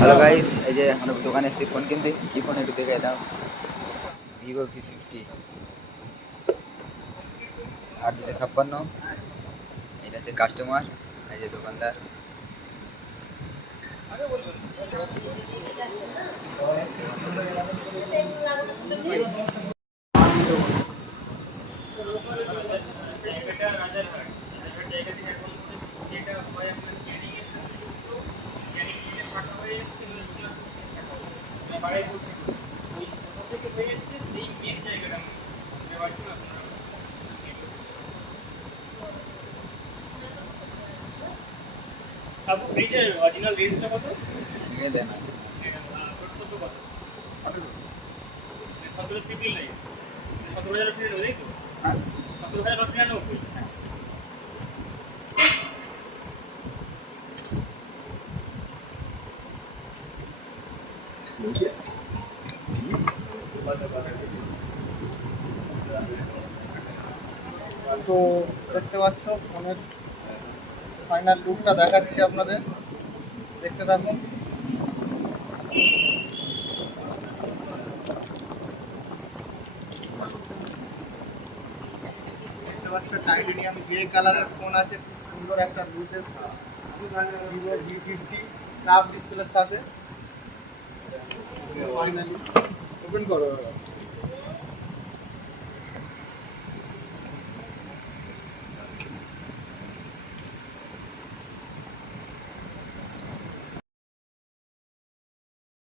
Hello guys, এই যে আমরা দোকানে এসেছি ফোন কিনতে। কি ফোন একটু দেখে দাও। Vivo V50 8 256। এটা হচ্ছে কাস্টমার, এই যে দোকানদার। কাকু ফ্রিজের অরিজিনাল রেঞ্জটা কত? ছিঁড়ে দেয় না। কত কত? 17 ট্রিপল নাই, 17,999 তাই তো? হ্যাঁ, 17,999। তো দেখতে পাচ্ছ ফোনের ফাইনাল লুকটা দেখাচ্ছি আপনাদের, দেখতে থাকুন। দেখতে পাচ্ছ টাইটেনিয়াম গ্রে কালারের ফোন আছে, খুব সুন্দর একটা লুক এসছে ভিভো V50 কাপ ডিসপ্লের সাথে। ফাইনালি ওপেন করো।